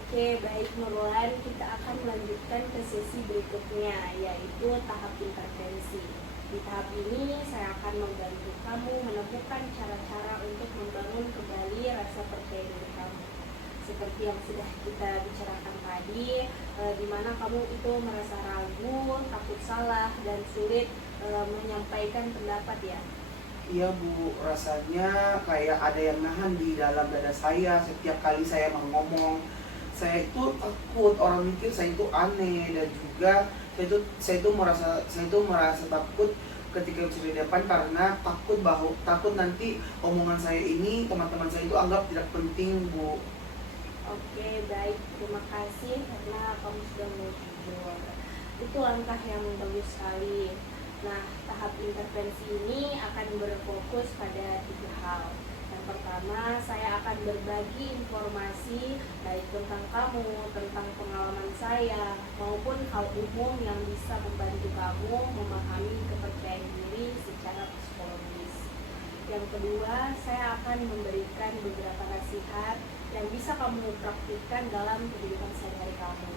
Oke, baik Nurlan, kita akan melanjutkan ke sesi berikutnya, yaitu tahap intervensi. Di tahap ini, saya akan membantu kamu menemukan cara-cara untuk membangun kembali rasa percaya diri kamu. Seperti yang sudah kita bicarakan tadi, di mana kamu itu merasa ragu, takut salah, dan sulit menyampaikan pendapat ya. Iya Bu, rasanya kayak ada yang nahan di dalam dada saya setiap kali saya mau ngomong. Saya itu takut orang mikir saya itu aneh, dan juga saya itu merasa takut ketika bicara di depan, karena takut nanti omongan saya ini teman-teman saya itu anggap tidak penting Bu. Oke, baik. Terima kasih karena kamu sudah mau jujur. Itu langkah yang bagus sekali. Nah, tahap intervensi ini akan berfokus pada 3 hal. Yang pertama, saya akan berbagi informasi baik tentang kamu, tentang pengalaman saya, maupun hal umum yang bisa membantu kamu memahami kepercayaan diri secara psikologis. Yang kedua, saya akan memberikan beberapa nasihat yang bisa kamu praktikkan dalam kehidupan sehari-hari kamu.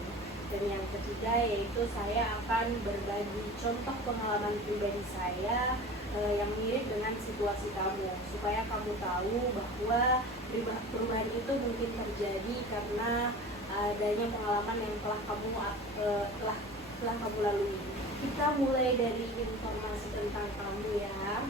Dan yang ketiga, yaitu saya akan berbagi contoh pengalaman pribadi saya yang mirip dengan situasi kamu, supaya kamu tahu bahwa perubahan itu mungkin terjadi karena adanya pengalaman yang telah kamu lalui. Kita mulai dari informasi tentang kamu ya.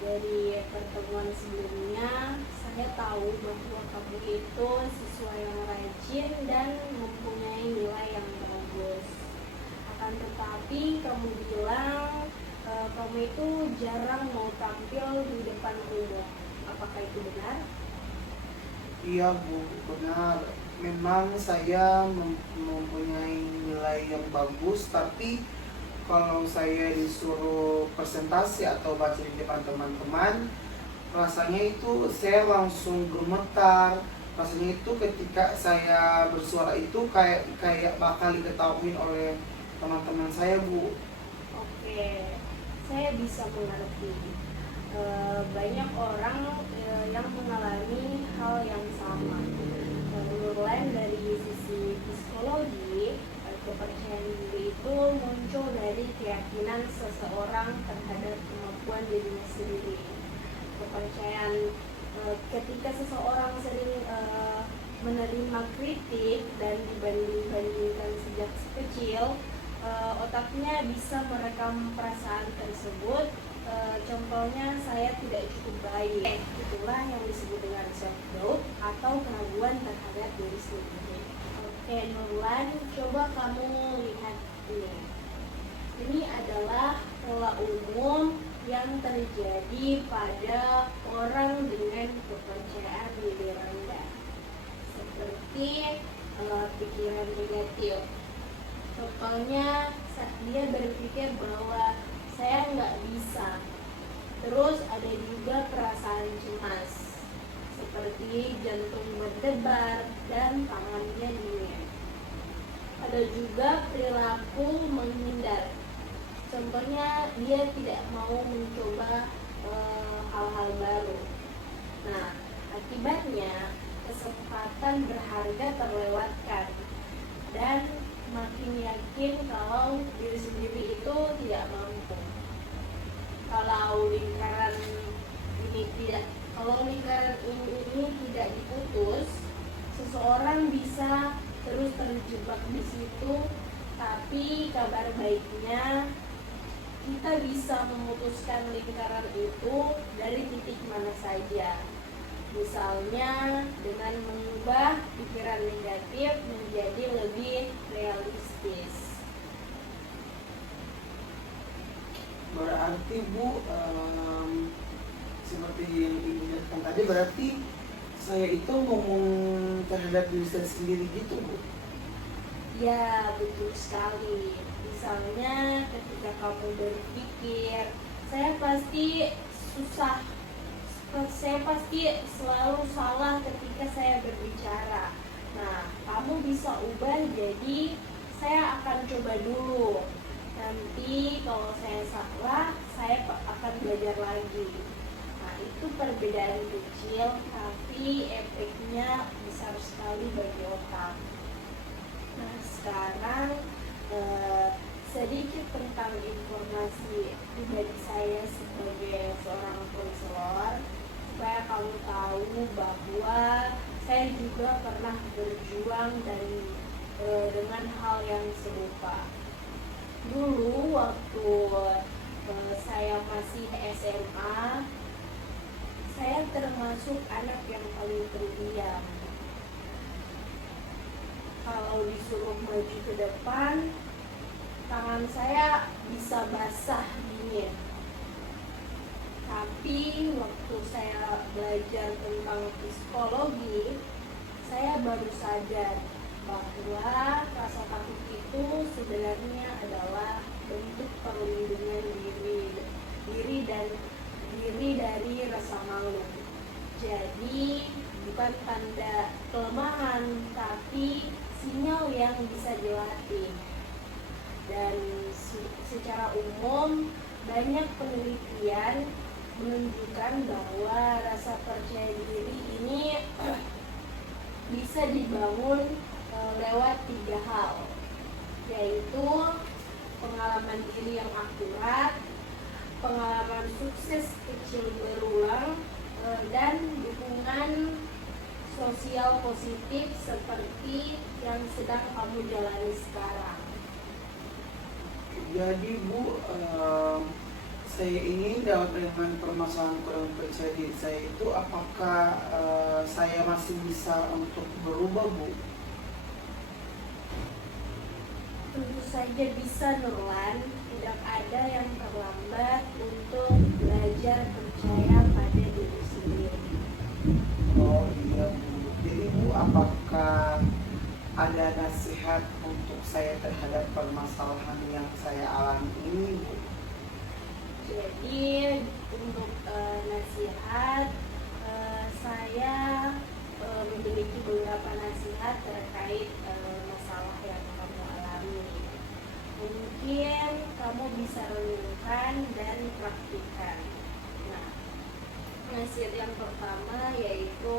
Dari pertemuan sebelumnya, saya tahu bahwa kamu itu siswa yang rajin dan mempunyai nilai yang bagus. Akan tetapi kamu bilang kamu itu jarang mau tampil di depan umum. Apakah itu benar? Iya Bu, benar. Memang saya mempunyai nilai yang bagus, tapi kalau saya disuruh presentasi atau baca di depan teman-teman, rasanya itu saya langsung gemetar. Rasanya itu ketika saya bersuara itu kayak bakal diketahuin oleh teman-teman saya Bu. Oke, saya bisa mengerti. Banyak orang yang mengalami hal yang sama. Menurut dari sisi psikologi, kepercayaan diri itu muncul dari keyakinan seseorang terhadap kemampuan dirinya sendiri. Kepercayaan ketika seseorang sering menerima kritik dan dibanding-bandingkan sejak kecil, otaknya bisa merekam perasaan tersebut. Contohnya, saya tidak cukup baik. Itulah yang disebut dengan self-doubt atau keraguan terhadap diri sendiri. Oke, Nurlan, coba kamu lihat ini. Ini adalah pola umum yang terjadi pada orang dengan kepercayaan diri rendah, seperti pikiran negatif. Contohnya, dia berpikir bahwa saya nggak bisa. Terus ada juga perasaan cemas, seperti jantung berdebar dan tangannya dingin. Ada juga perilaku menghindar. Contohnya, dia tidak mau mencoba hal-hal baru. Nah, akibatnya kesempatan berharga terlewatkan dan makin yakin kalau diri sendiri itu tidak mampu. Kalau lingkaran ini tidak diputus, seseorang bisa terus terjebak di situ. Tapi kabar baiknya, kita bisa memutuskan lingkaran itu dari titik mana saja. Misalnya dengan mengubah pikiran negatif menjadi lebih realistis. Berarti Bu, seperti yang Ibu jelaskan tadi, berarti saya itu ngomong terhadap diri saya sendiri gitu Bu? Ya, betul sekali. Misalnya ketika kamu berpikir, saya pasti selalu salah ketika saya berbicara. Nah, kamu bisa ubah jadi, saya akan coba dulu. Nanti kalau saya salah, saya akan belajar lagi. Nah, itu perbedaan kecil, tapi efeknya besar sekali bagi otak. sekarang sedikit tentang informasi pribadi saya sebagai seorang konselor, supaya kamu tahu bahwa saya juga pernah berjuang dan dengan hal yang serupa. Dulu waktu saya masih SMA, saya termasuk anak yang paling pendiam. Kalau disuruh maju ke depan, tangan saya bisa basah dingin. Tapi waktu saya belajar tentang psikologi, saya baru sadar bahwa rasa takut itu sebenarnya adalah bentuk perlindungan diri dari rasa malu. Jadi bukan tanda kelemahan, tapi sinyal yang bisa dilatih. Dan secara umum banyak penelitian menunjukkan bahwa rasa percaya diri ini bisa dibangun lewat 3 hal, yaitu pengalaman diri yang akurat, pengalaman sukses kecil berulang, dan dukungan sosial positif seperti yang sedang kamu jalani sekarang. Jadi Bu, saya ingin jawab dengan permasalahan kurang percaya diri saya itu, apakah saya masih bisa untuk berubah Bu? Tentu saja bisa, Nurlan. Tidak ada yang terlambat untuk belajar percaya pada diri sendiri. Oh iya Bu. Jadi Bu, apakah ada nasihat untuk saya terhadap permasalahan yang saya alami ini Bu? Jadi untuk nasihat, saya memiliki beberapa nasihat terkait masalah yang kamu alami. Mungkin kamu bisa renungkan dan praktikkan. Nah, nasihat yang pertama yaitu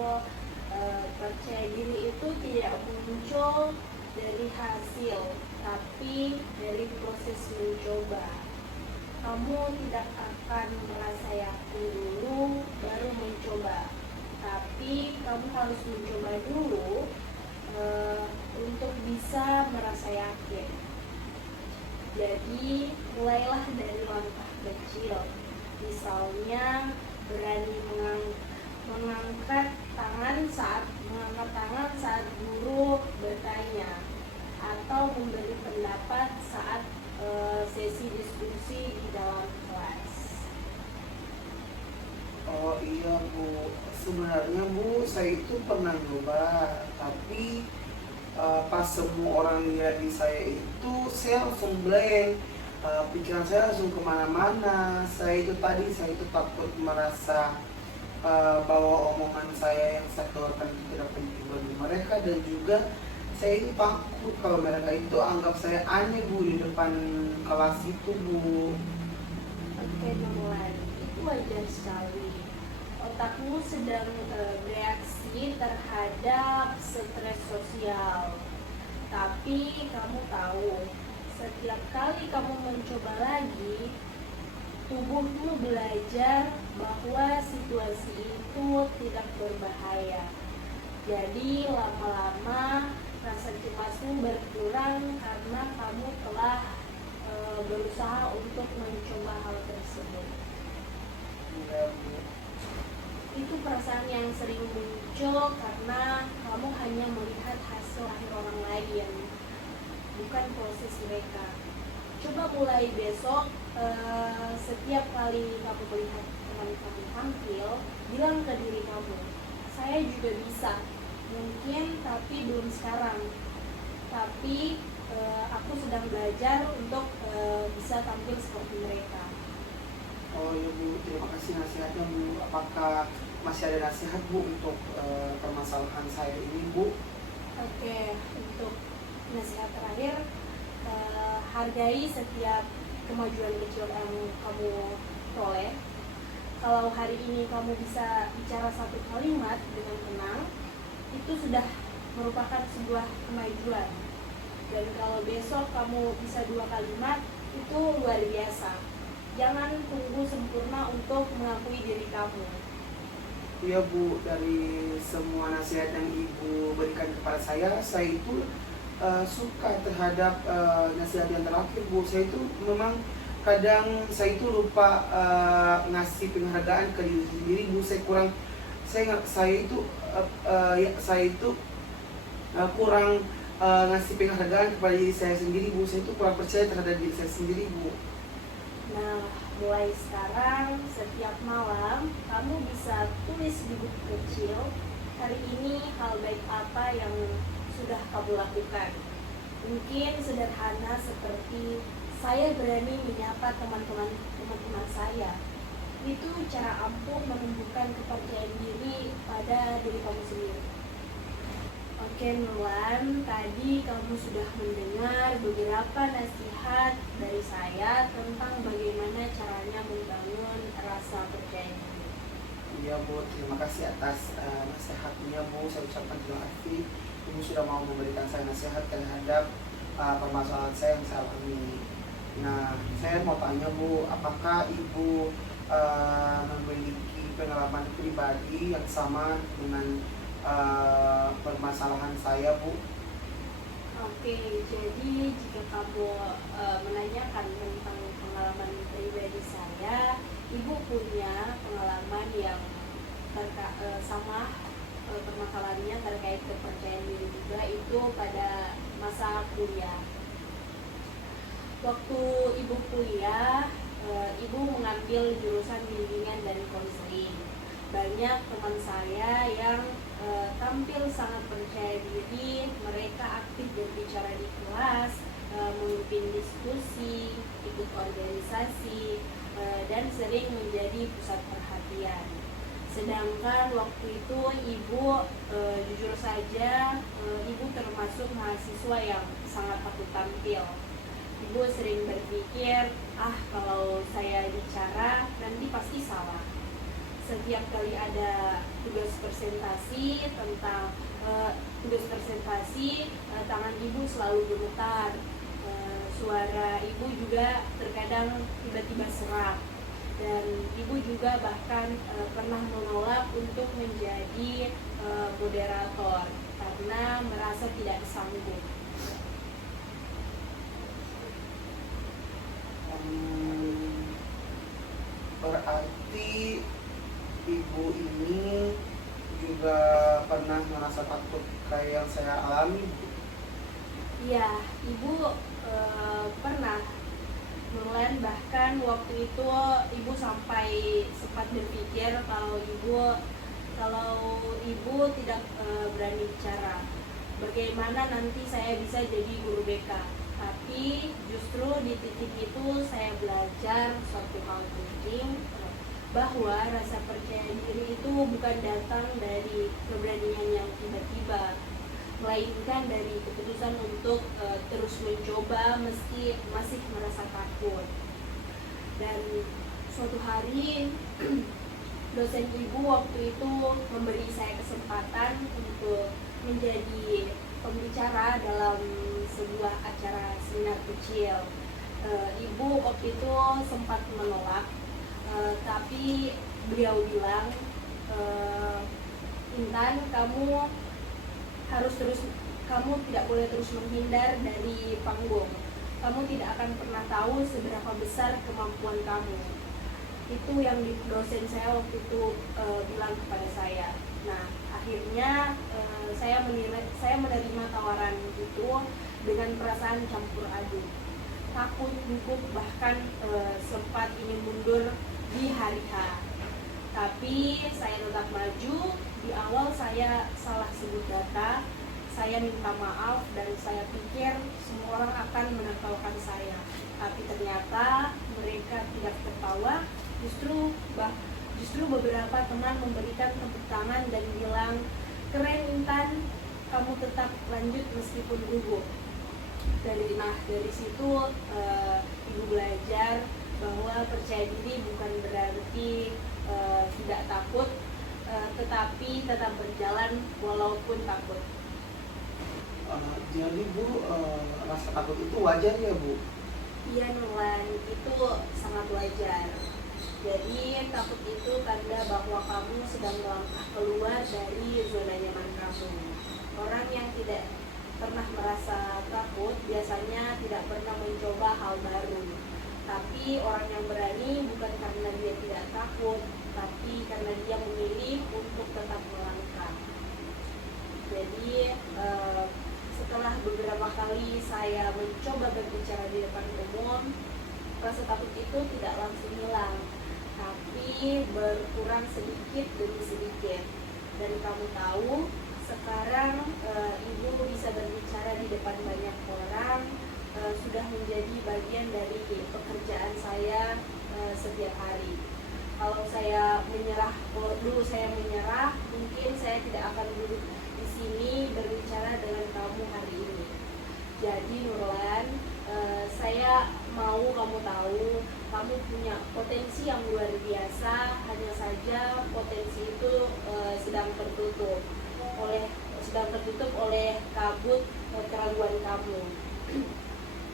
percaya diri itu tidak muncul dari hasil, tapi dari proses mencoba. Kamu tidak akan merasa yakin dulu baru mencoba, tapi kamu harus mencoba dulu untuk bisa merasa yakin. Jadi mulailah dari langkah kecil, misalnya berani mengangkat tangan saat guru bertanya, atau memberi pendapat saat sesi diskusi di dalam kelas. Oh iya Bu, sebenarnya Bu saya itu pernah nyoba, tapi pas semua orang lihat di saya itu saya langsung blank, pikiran saya langsung kemana-mana. Saya itu takut merasa bahwa omongan saya yang saya keluarkan itu tidak penting bagi mereka, dan juga saya itu takut kalau mereka itu anggap saya aneh Bu di depan kelas itu Bu. Oke, Nurlan, itu wajar sekali. Otakmu sedang bereaksi terhadap stres sosial. Tapi kamu tahu, setiap kali kamu mencoba lagi, tubuhmu belajar bahwa situasi itu tidak berbahaya. Jadi lama-lama rasa cemasmu berkurang karena kamu telah berusaha untuk mencoba hal tersebut. Iya Bu. Itu perasaan yang sering muncul karena kamu hanya melihat hasil akhir orang lain, bukan proses mereka. Coba mulai besok, setiap kali kamu melihat teman kamu tampil, bilang ke diri kamu, saya juga bisa. Mungkin, tapi belum sekarang. Tapi aku sedang belajar untuk bisa tampil seperti mereka. Oh iya Bu, terima kasih nasihatnya Bu. Apakah masih ada nasihat Bu untuk permasalahan saya ini Bu? Oke, untuk nasihat terakhir, hargai setiap kemajuan kecil yang kamu peroleh. Kalau hari ini kamu bisa bicara satu kalimat dengan tenang, itu sudah merupakan sebuah kemajuan. Dan kalau besok kamu bisa 2 kalimat, itu luar biasa. Jangan tunggu sempurna untuk mengakui diri kamu. Iya Bu, dari semua nasihat yang Ibu berikan kepada saya itu suka terhadap nasihat yang terakhir Bu. Saya itu memang kadang saya itu lupa ngasih penghargaan ke diri sendiri Bu. Saya itu kurang ngasih penghargaan kepada diri saya sendiri Bu. Saya itu kurang percaya terhadap diri saya sendiri Bu. Nah, mulai sekarang setiap malam kamu bisa tulis di buku kecil, hari ini hal baik apa yang sudah kamu lakukan. Mungkin sederhana seperti saya berani menyapa teman-teman saya. Itu cara ampuh menumbuhkan kepercayaan diri pada diri kamu sendiri. Oke Nurlan, tadi kamu sudah mendengar beberapa nasihat dari saya tentang bagaimana caranya membangun rasa percaya diri. Iya Bu, terima kasih atas nasihatnya Bu. Saya ucapkan terima kasih Ibu sudah mau memberikan saya nasihat terhadap permasalahan saya yang saya alami. Nah, saya mau tanya Bu, apakah Ibu memiliki pengalaman pribadi yang sama dengan permasalahan saya Bu? Oke, jadi jika kamu menanyakan tentang pengalaman pribadi saya, Ibu punya pengalaman yang sama permasalahannya terkait kepercayaan diri juga, itu pada masa kuliah. Waktu Ibu kuliah, Ibu mengambil jurusan bimbingan dan konseling. Banyak teman saya yang tampil sangat percaya diri, mereka aktif berbicara di kelas, memimpin diskusi, ikut organisasi, dan sering menjadi pusat perhatian. Sedangkan waktu itu Ibu, jujur saja, Ibu termasuk mahasiswa yang sangat takut tampil. Ibu sering berpikir, kalau saya bicara nanti pasti salah. Setiap kali ada tugas presentasi, tangan Ibu selalu gemetar. Suara Ibu juga terkadang tiba-tiba serak. Dan Ibu juga bahkan pernah menolak untuk menjadi moderator karena merasa tidak sanggup. Berarti Ibu ini juga pernah merasa takut kayak yang saya alami Bu? Iya, Ibu pernah Nurlan, bahkan waktu itu Ibu sampai sempat berpikir kalau Ibu tidak berani bicara, bagaimana nanti saya bisa jadi guru BK. Tapi justru di titik itu saya belajar suatu hal penting, bahwa rasa percaya diri itu bukan datang dari keberanian yang tiba-tiba, melainkan dari keputusan untuk terus mencoba meski masih merasa takut. Dan suatu hari dosen Ibu waktu itu memberi saya kesempatan untuk menjadi pembicara dalam sebuah acara seminar kecil. Ibu waktu itu sempat menolak, tapi beliau bilang, Intan, kamu tidak boleh terus menghindar dari panggung. Kamu tidak akan pernah tahu seberapa besar kemampuan kamu. Itu yang dosen saya waktu itu bilang kepada saya. Nah, akhirnya saya menerima tawaran itu dengan perasaan campur aduk, takut, gugup, bahkan sempat ingin mundur di hari H. Tapi saya tetap maju. Di awal saya salah sebut data, saya minta maaf, dan saya pikir semua orang akan menertawakan saya. Tapi ternyata mereka tidak tertawa, justru beberapa teman memberikan tepuk tangan dan bilang, keren Intan, kamu tetap lanjut meskipun gugup. Dari situ Ibu belajar bahwa percaya diri bukan berarti tidak takut, tetapi tetap berjalan walaupun takut. Jadi Bu, rasa takut itu wajar ya Bu? Iya Nurlan, itu sangat wajar. Jadi takut itu tanda bahwa kamu sedang melangkah keluar dari zona nyaman kamu. Orang yang tidak pernah merasa takut biasanya tidak pernah mencoba hal baru. Tapi orang yang berani bukan karena dia tidak takut, tapi karena dia memilih untuk tetap melangkah. Jadi setelah beberapa kali saya mencoba berbicara di depan umum, rasa takut itu tidak langsung hilang, tapi berkurang sedikit demi sedikit. Dan kamu tahu, sekarang ibu bisa berbicara di depan banyak orang, sudah menjadi bagian dari pekerjaan saya setiap hari. Kalau saya menyerah, dulu saya menyerah, mungkin saya tidak akan duduk di sini berbicara dengan kamu hari ini. Jadi Nurlan, saya mau kamu tahu, kamu punya potensi yang luar biasa. Hanya saja potensi itu sedang tertutup oleh kabut keraguan kamu.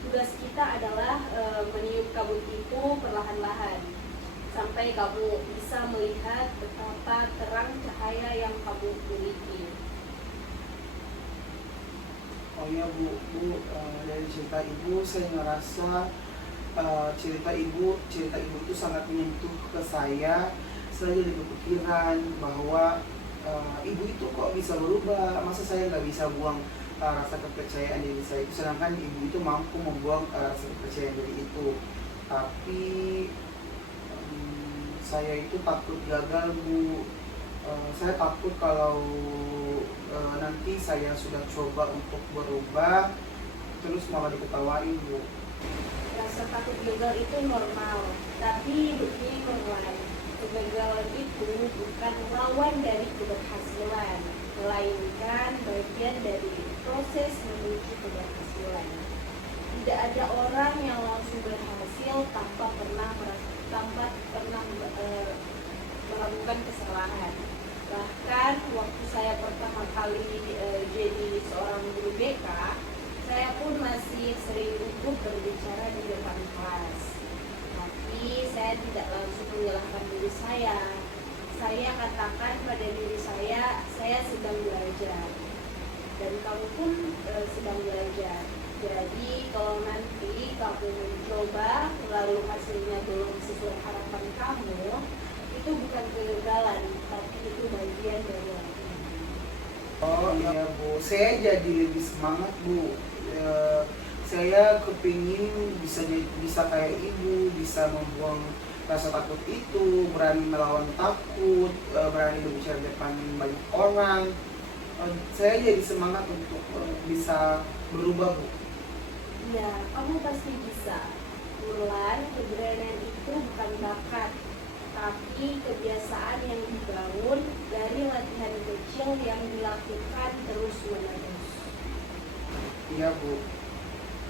Tugas kita adalah meniup kabut itu perlahan-lahan sampai kamu bisa melihat betapa terang cahaya yang kamu miliki. Oh iya Bu, dari cerita Ibu saya ngerasa cerita ibu itu sangat menyentuh ke saya. Saya jadi kepikiran bahwa ibu itu kok bisa berubah. Masa saya nggak bisa buang rasa kepercayaan diri saya itu, sedangkan ibu itu mampu membuang rasa kepercayaan diri itu. Tapi saya itu takut gagal Bu. Saya takut kalau nanti saya sudah coba untuk berubah terus malah diketawain Bu. Rasa takut gagal itu normal, tapi begini Nurlan, kegagalan itu bukan lawan dari keberhasilan, melainkan bagian dari proses menuju keberhasilan. Tidak ada orang yang langsung berhasil tanpa pernah melakukan kesalahan. Bahkan waktu saya pertama kali jadi seorang guru BK, saya pun masih sering gugup berbicara di depan kelas. Tapi saya tidak langsung menyalahkan diri saya. Saya katakan pada diri saya sedang belajar. Dan kamu pun sedang belajar. Jadi kalau nanti kamu mencoba lalu hasilnya belum sesuai harapan kamu, itu bukan kegagalan, tapi itu bagian dari latihan. Oh iya Bu, saya jadi lebih semangat Bu. Saya kepingin bisa kayak ibu, bisa membuang rasa takut itu, berani melawan takut, berani berbicara di depan banyak orang. Saya jadi semangat untuk bisa berubah Bu. Ya, kamu pasti bisa. Nurlan, keberanian itu bukan bakat, tapi kebiasaan yang dibangun dari latihan kecil yang dilakukan terus-menerus. Iya Bu.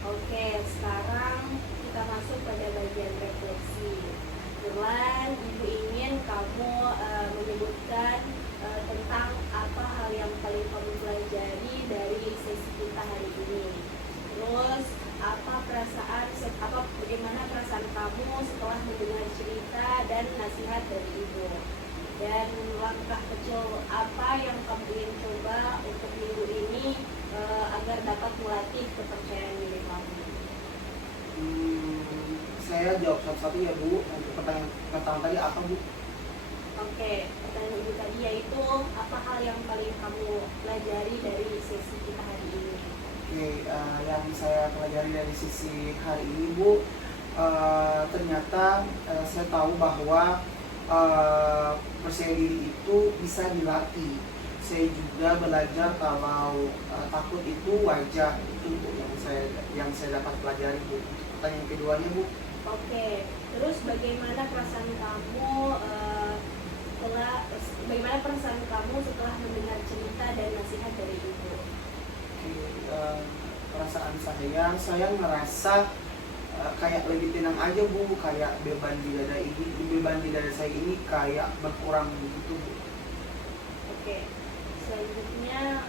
Oke, sekarang kita masuk pada bagian refleksi. Nurlan, ibu ingin kamu menyebutkan tentang apa hal yang paling kamu pelajari dari sesi kita hari ini. Terus bagaimana perasaan kamu setelah mendengar cerita dan nasihat dari ibu, dan langkah kecil apa yang kamu ingin coba untuk minggu ini agar dapat melatih kepercayaan diri kamu. Saya jawab satu-satu ya Bu. Untuk pertanyaan tadi apa Bu? Oke, pertanyaan ibu tadi yaitu apa hal yang paling kamu pelajari dari sesi kita hari ini? Oke, yang saya pelajari dari sisi hari ini Bu, ternyata saya tahu bahwa percaya diri itu bisa dilatih. Saya juga belajar kalau takut itu wajar. Itu Bu yang saya dapat pelajari Bu. Pertanyaan keduanya Bu. Oke, terus bagaimana perasaan kamu setelah mendengar cerita dan nasihat dari ibu? Perasaan saya ngerasa kayak lebih tenang aja Bu, kayak beban di dada saya ini kayak berkurang begitu Bu. Oke, selanjutnya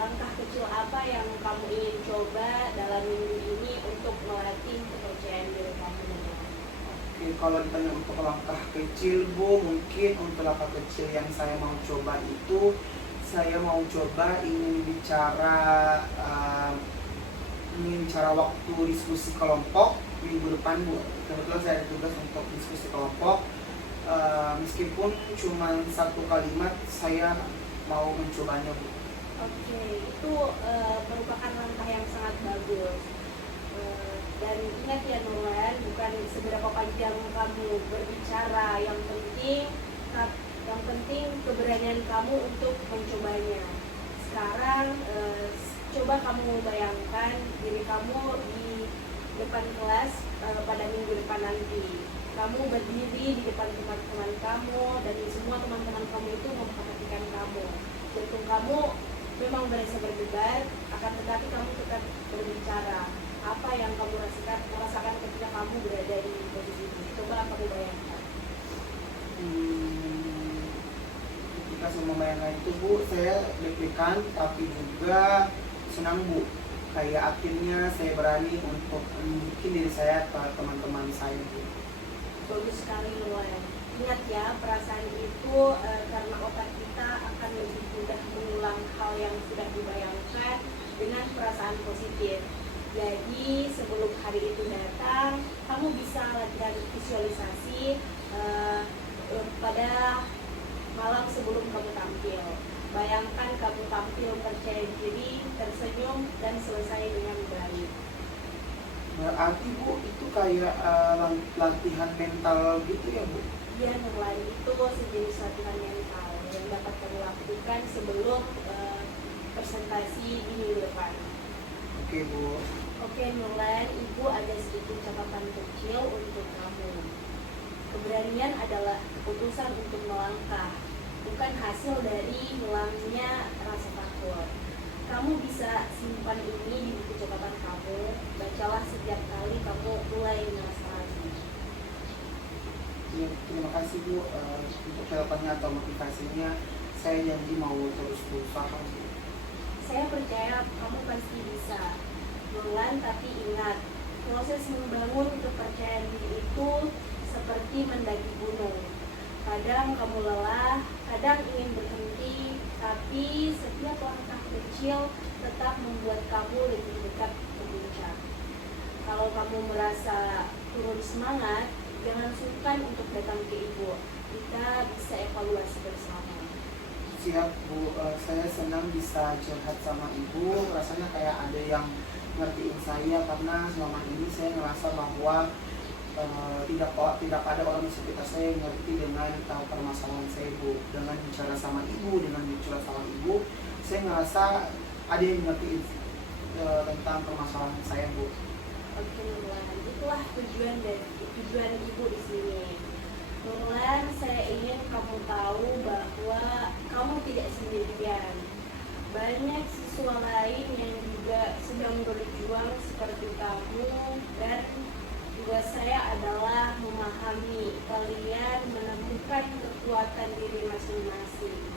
langkah kecil apa yang kamu ingin coba dalam minggu ini untuk melatih kepercayaan diri kamu. Oke, kalau ditanya untuk langkah kecil Bu, mungkin untuk langkah kecil yang saya mau coba itu, saya mau coba ingin bicara waktu diskusi kelompok minggu depan Bu. Kebetulan saya ada tugas untuk diskusi kelompok. Meskipun cuma satu kalimat, saya mau mencobanya Bu. Oke, itu merupakan langkah yang sangat bagus. Dan ingat ya Nurlan, bukan seberapa panjang kamu berbicara, yang penting keberanian kamu untuk mencobanya. Sekarang coba kamu bayangkan diri kamu di depan kelas pada minggu depan nanti. Kamu berdiri di depan teman-teman kamu dan semua teman-teman kamu itu memperhatikan kamu. Jantung kamu memang berasa berdebar, akan tetapi kamu tetap berbicara. Apa yang kamu rasakan ketika kamu berada di posisi itu? Coba kamu bayangkan. Ketika saya membayangkan itu Bu, saya deg-degan tapi juga senang Bu. Kayak akhirnya saya berani untuk menunjukin diri saya ke teman-teman saya Bu. Bagus sekali Nurlan. Ingat ya, perasaan itu karena otak kita akan lebih mudah mengulang hal yang sudah dibayangkan dengan perasaan positif. Jadi sebelum hari itu datang, kamu bisa latihan visualisasi pada malam sebelum kamu tampil. Bayangkan kamu tampil percaya diri, tersenyum, dan selesai dengan baik. Berarti Bu, itu kayak latihan mental gitu ya Bu? Ya, Nurlan, itu sejenis latihan mental yang dapat kamu lakukan sebelum presentasi di minggu depan. Oke Bu. Oke Nurlan, Ibu ada sedikit catatan kecil untuk kamu. Keberanian adalah keputusan untuk melangkah, bukan hasil dari hilangnya rasa takut. Kamu bisa simpan ini di buku catatan kamu, bacalah setiap kali kamu mulai merasa ragu. Ya, terima kasih Bu untuk catatannya atau motivasinya. Saya janji mau terus berusaha Bu. Saya percaya kamu pasti bisa. Nurlan, tapi ingat, proses membangun kepercayaan diri itu seperti mendaki gunung. Kadang kamu lelah, kadang ingin berhenti, tapi setiap langkah kecil tetap membuat kamu lebih dekat ke puncak. Kalau kamu merasa turun semangat, jangan sungkan untuk datang ke Ibu. Kita bisa evaluasi bersama. Siap Bu, saya senang bisa curhat sama Ibu. Rasanya kayak ada yang ngertiin saya karena selama ini saya ngerasa bahwa tidak ada orang di sekitar saya yang ngerti dengan permasalahan saya Bu. Dengan bicara sama Ibu, dengan bicara sama Ibu, saya ngerasa ada yang ngertiin tentang permasalahan saya Bu. Oke Nurlan, itulah tujuan Ibu di sini. Nurlan, saya ingin kamu tahu bahwa kamu tidak sendirian. Banyak siswa lain yang juga sedang berjuang seperti kamu, dan tugas saya adalah memahami kalian menemukan kekuatan diri masing-masing.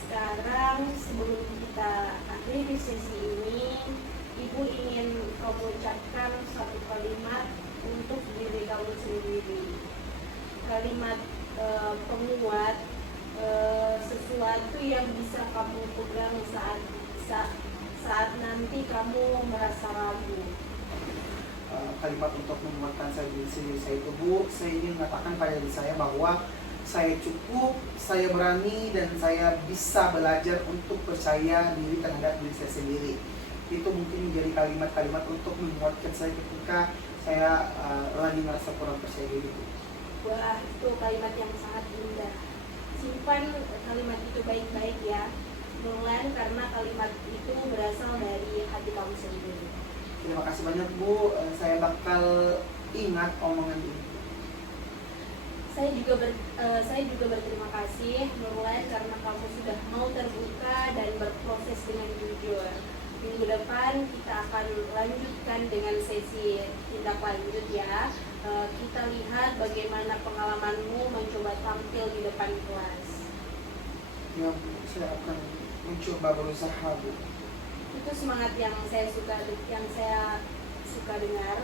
Sekarang sebelum kita akhiri sesi ini, Ibu ingin kamu ucapkan satu kalimat untuk diri kamu sendiri. Kalimat penguat, sesuatu yang bisa kamu pegang saat nanti kamu merasa ragu. Kalimat untuk menguatkan diri saya itu Bu, saya ingin mengatakan pada diri saya bahwa saya cukup, saya berani, dan saya bisa belajar untuk percaya diri terhadap diri saya sendiri. Itu mungkin menjadi kalimat-kalimat untuk menguatkan saya ketika saya lagi merasa kurang percaya diri. Wah, itu kalimat yang sangat indah. Simpan kalimat itu baik-baik ya, Nurlan, karena kalimat itu berasal dari hati kamu sendiri. Terima kasih banyak Bu, saya bakal ingat omongan ini. Saya juga berterima kasih Nurlan karena kamu sudah mau terbuka dan berproses dengan jujur. Minggu depan kita akan lanjutkan dengan sesi tindak lanjut ya. Kita lihat bagaimana pengalamanmu mencoba tampil di depan kelas. Ya Bu, saya akan mencoba berusaha Bu. Itu semangat yang saya suka dengar.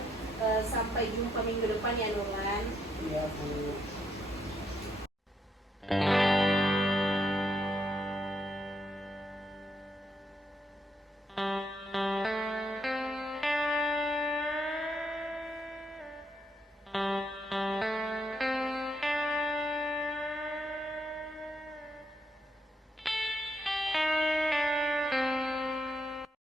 Sampai jumpa minggu depan ya Nurlan. Iya Bu.